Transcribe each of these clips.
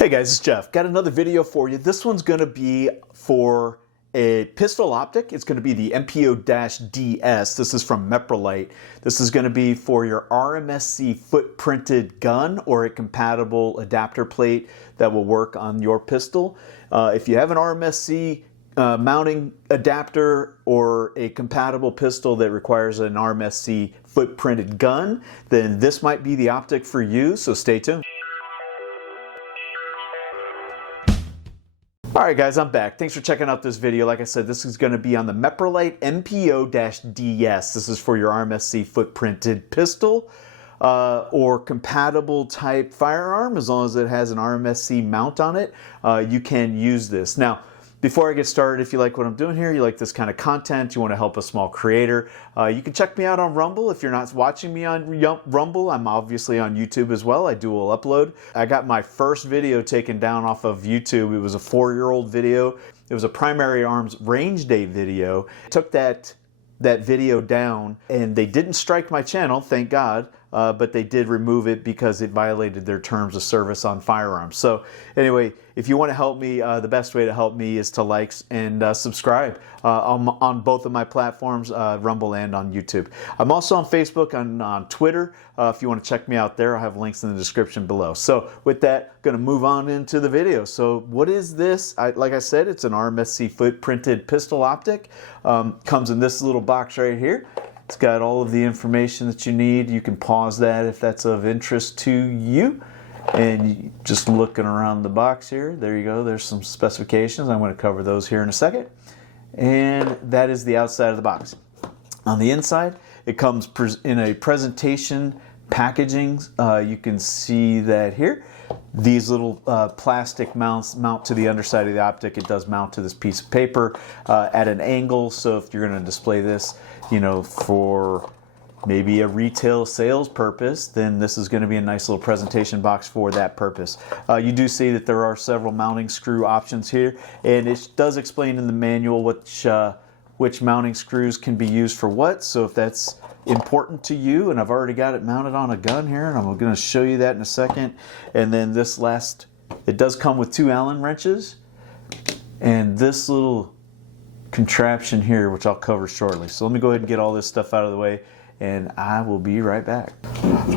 Hey guys, it's Jeff. Got another video for you. This one's going to be for a pistol optic. It's going to be the mpo-ds. This is from Meprolight. This is going to be for your RMSC footprinted gun or a compatible adapter plate that will work on your pistol. If you have an RMSC mounting adapter or a compatible pistol that requires an RMSC footprinted gun, then this might be the optic for you, so stay tuned. Alright guys, I'm back. Thanks for checking out this video. Like I said, this is going to be on the Meprolight MPO-ds. This is for your RMSC footprinted pistol or compatible type firearm. As long as it has an RMSC mount on it, you can use this. Now, before I get started, if you like what I'm doing here, you like this kind of content, you want to help a small creator, you can check me out on Rumble. If you're not watching me on Rumble, I'm obviously on YouTube as well. I dual upload. I got my first video taken down off of YouTube. It was a 4-year-old video. It was a primary arms range day video. I took that video down and they didn't strike my channel, thank God. But they did remove it because it violated their terms of service on firearms. So anyway, if you want to help me, the best way to help me is to like and subscribe on both of my platforms, Rumble and on YouTube. I'm also on Facebook and on Twitter. If you want to check me out there, I'll have links in the description below. So with that, I'm going to move on into the video. So what is this? Like I said, it's an RMSC footprinted pistol optic. Comes in this little box right here. It's got all of the information that you need. You can pause that if that's of interest to you. And just looking around the box here, there you go. There's some specifications. I'm going to cover those here in a second. And that is the outside of the box. On the inside, it comes in a presentation packaging. You can see that here. These little plastic mounts mount to the underside of the optic. It does mount to this piece of paper at an angle. So if you're going to display this, you know, for maybe a retail sales purpose, then this is going to be a nice little presentation box for that purpose. You do see that there are several mounting screw options here, and it does explain in the manual which mounting screws can be used for what. So if that's important to you, and I've already got it mounted on a gun here, and I'm going to show you that in a second. And then this last, it does come with 2 Allen wrenches, and this little contraption here, which I'll cover shortly. So let me go ahead and get all this stuff out of the way, and I will be right back.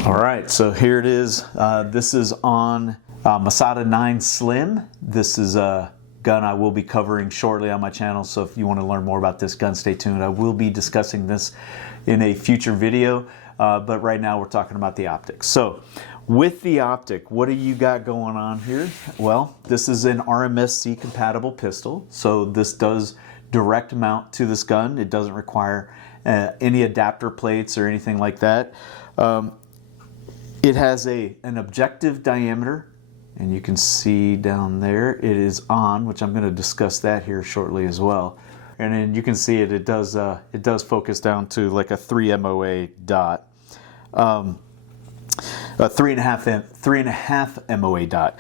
All right, so here it is. This is on Masada 9 Slim. This is a gun I will be covering shortly on my channel, so if you want to learn more about this gun, stay tuned. I will be discussing this in a future video, but right now we're talking about the optic. So with the optic, what do you got going on here? Well, this is an RMSC compatible pistol, so this does direct mount to this gun. It doesn't require any adapter plates or anything like that. It has an objective diameter, and you can see down there it is on, which I'm going to discuss that here shortly as well. And then you can see it does focus down to like a 3 MOA dot. A 3.5 MOA dot.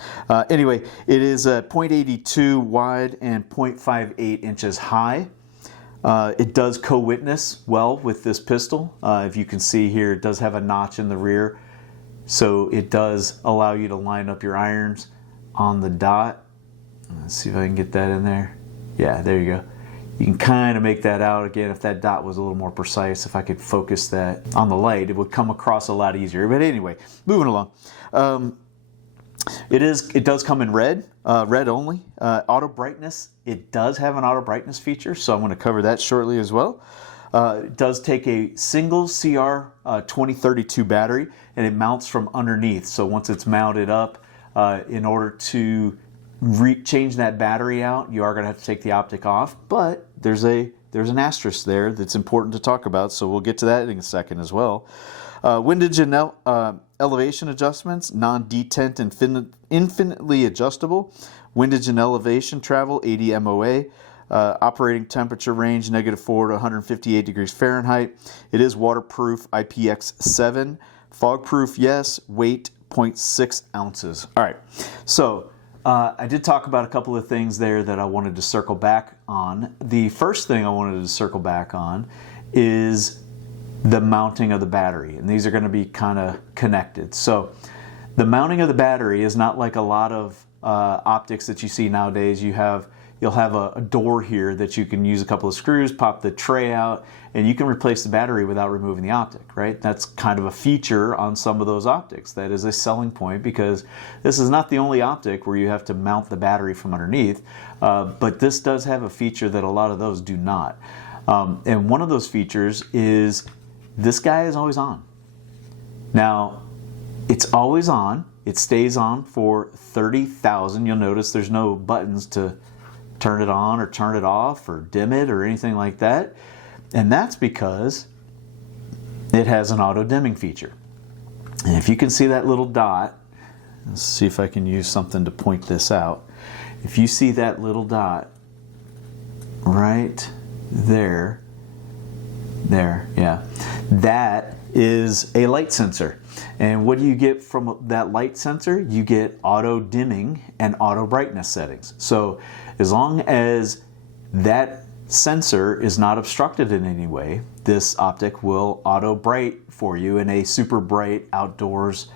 Anyway, it is 0.82 wide and 0.58 inches high. It does co-witness well with this pistol. If you can see here, it does have a notch in the rear, so it does allow you to line up your irons on the dot. Let's see if I can get that in there. Yeah, there you go. You can kind of make that out. Again, if that dot was a little more precise, if I could focus that on the light, it would come across a lot easier. But anyway, moving along. It does come in red, red only. Auto brightness, it does have an auto brightness feature, so I'm going to cover that shortly as well. It does take a single CR 2032 battery, and it mounts from underneath. So once it's mounted up, in order to change that battery out, you are going to have to take the optic off, but there's an asterisk there that's important to talk about, so we'll get to that in a second as well. Windage and elevation adjustments, non-detent and infinitely adjustable. Windage and elevation travel, 80 MOA. Operating temperature range, -4 to 158 degrees Fahrenheit. It is waterproof, IPX7. Fog-proof, yes. Weight, 0.6 ounces. All right, so I did talk about a couple of things there that I wanted to circle back on. The first thing I wanted to circle back on is the mounting of the battery, and these are going to be kind of connected. So the mounting of the battery is not like a lot of optics that you see nowadays, you'll have a door here that you can use a couple of screws, pop the tray out, and you can replace the battery without removing the optic, right? That's kind of a feature on some of those optics. That is a selling point, because this is not the only optic where you have to mount the battery from underneath, but this does have a feature that a lot of those do not. And one of those features is this guy is always on. Now, it's always on. It stays on for 30,000. You'll notice there's no buttons to turn it on or turn it off or dim it or anything like that. And that's because it has an auto dimming feature. And if you can see that little dot, let's see if I can use something to point this out. If you see that little dot right there, yeah, that is a light sensor. And what do you get from that light sensor? You get auto dimming and auto brightness settings. So as long as that sensor is not obstructed in any way, this optic will auto bright for you in a super bright outdoors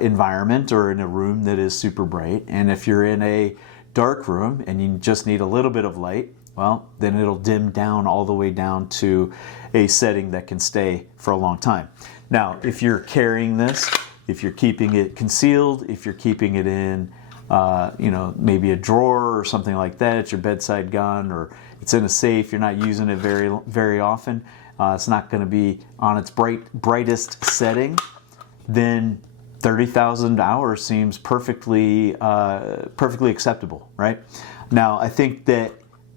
environment, or in a room that is super bright. And if you're in a dark room and you just need a little bit of light, well, then it'll dim down all the way down to a setting that can stay for a long time. Now, if you're carrying this, if you're keeping it concealed, if you're keeping it in, maybe a drawer or something like that, it's your bedside gun, or it's in a safe, you're not using it very often, it's not going to be on its brightest setting, then 30,000 hours seems perfectly acceptable, right? Now, I think that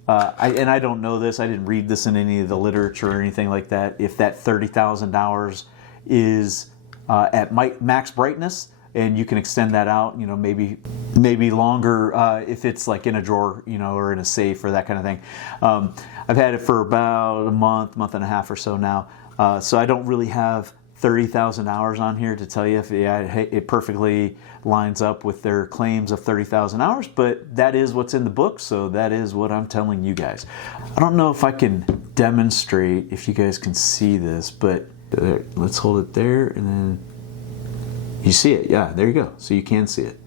I don't know this, I didn't read this in any of the literature or anything like that, if that 30,000 hours is at max brightness, and you can extend that out, maybe longer if it's like in a drawer, or in a safe or that kind of thing. I've had it for about a month and a half or so now, so I don't really have 30,000 hours on here to tell you if it perfectly lines up with their claims of 30,000 hours, but that is what's in the book, so that is what I'm telling you guys. I don't know if I can demonstrate, if you guys can see this, but let's hold it there, and then you see it. Yeah, there you go. So you can see it.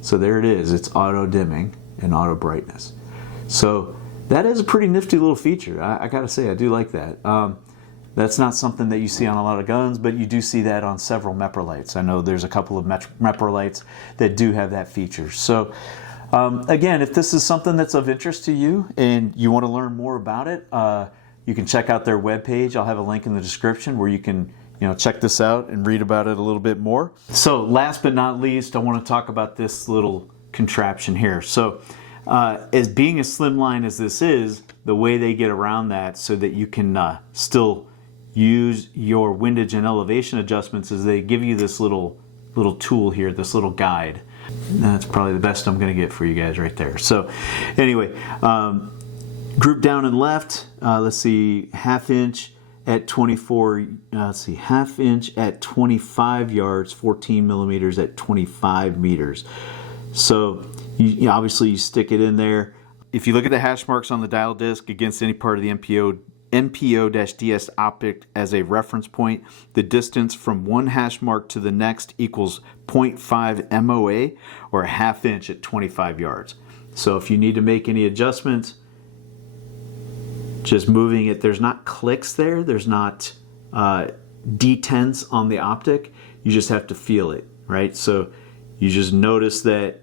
So there it is. It's auto dimming and auto brightness. So that is a pretty nifty little feature. I gotta say, I do like that. That's not something that you see on a lot of guns, but you do see that on several Meprolights. I know there's a couple of Meprolights that do have that feature. So again, if this is something that's of interest to you and you want to learn more about it, you can check out their webpage. I'll have a link in the description where you can check this out and read about it a little bit more. So last but not least, I want to talk about this little contraption here. So as being a slimline as this is, the way they get around that so that you can still use your windage and elevation adjustments is they give you this little tool here, this little guide. That's probably the best I'm going to get for you guys right there. So anyway, group down and left, let's see, half inch at 24, half inch at 25 yards, 14 millimeters at 25 meters. So obviously you stick it in there. If you look at the hash marks on the dial disc against any part of the mpo-ds optic as a reference point, the distance from one hash mark to the next equals 0.5 MOA, or a half inch at 25 yards. So if you need to make any adjustments, just moving it, there's not clicks there, there's not detents on the optic, you just have to feel it, right? So you just notice that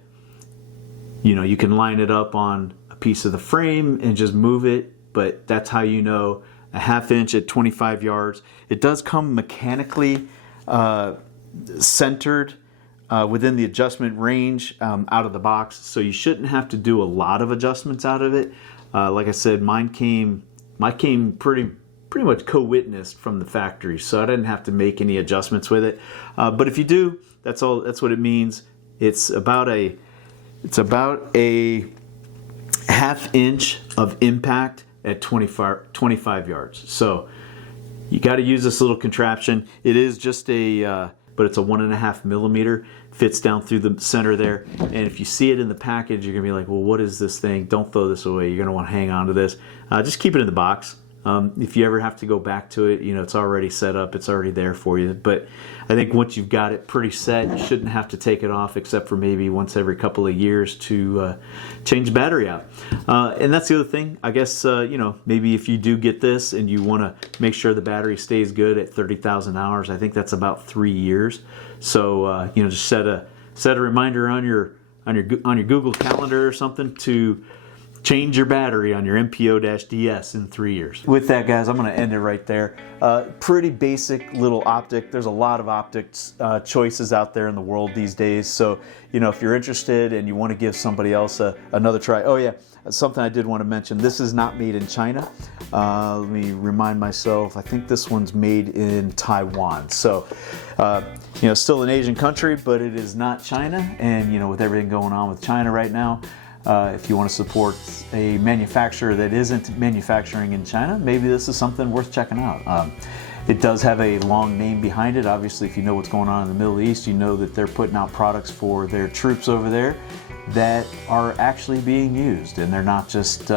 you can line it up on a piece of the frame and just move it, but that's how you know a half inch at 25 yards. It does come mechanically centered within the adjustment range out of the box, so you shouldn't have to do a lot of adjustments out of it. Like I said, mine came pretty much co-witnessed from the factory, so I didn't have to make any adjustments with it. But if you do, that's what it means. It's about a half inch of impact at 25 yards. So you got to use this little contraption. It is just but it's a 1.5 millimeter, fits down through the center there. And if you see it in the package, you're gonna be like, well, what is this thing? Don't throw this away. You're gonna want to hang on to this. Just keep it in the box. If you ever have to go back to it, it's already set up, it's already there for you. But I think once you've got it pretty set, you shouldn't have to take it off except for maybe once every couple of years to change the battery out. And that's the other thing, I guess, maybe if you do get this and you want to make sure the battery stays good at 30,000 hours, I think that's about 3 years. So, just set a reminder on your Google Calendar or something to change your battery on your MPO-DS in 3 years. With that, guys, I'm going to end it right there. Pretty basic little Optic. There's a lot of Optics choices out there in the world these days. So, if you're interested and you want to give somebody else another try. Oh yeah, something I did want to mention. This is not made in China. Let me remind myself. I think this one's made in Taiwan. So, still an Asian country, but it is not China. And, with everything going on with China right now, if you want to support a manufacturer that isn't manufacturing in China, maybe this is something worth checking out. It does have a long name behind it. Obviously, if you know what's going on in the Middle East, you know that they're putting out products for their troops over there that are actually being used, and they're not just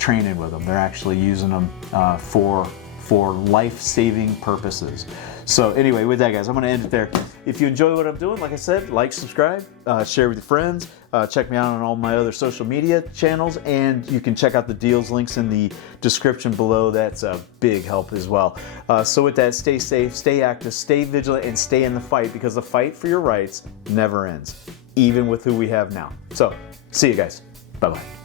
training with them. They're actually using them for life-saving purposes. So anyway, with that, guys, I'm going to end it there. If you enjoy what I'm doing, like I said, like, subscribe, share with your friends, check me out on all my other social media channels, and you can check out the deals links in the description below. That's a big help as well. So with that, stay safe, stay active, stay vigilant, and stay in the fight, because the fight for your rights never ends, even with who we have now. So see you guys. Bye-bye.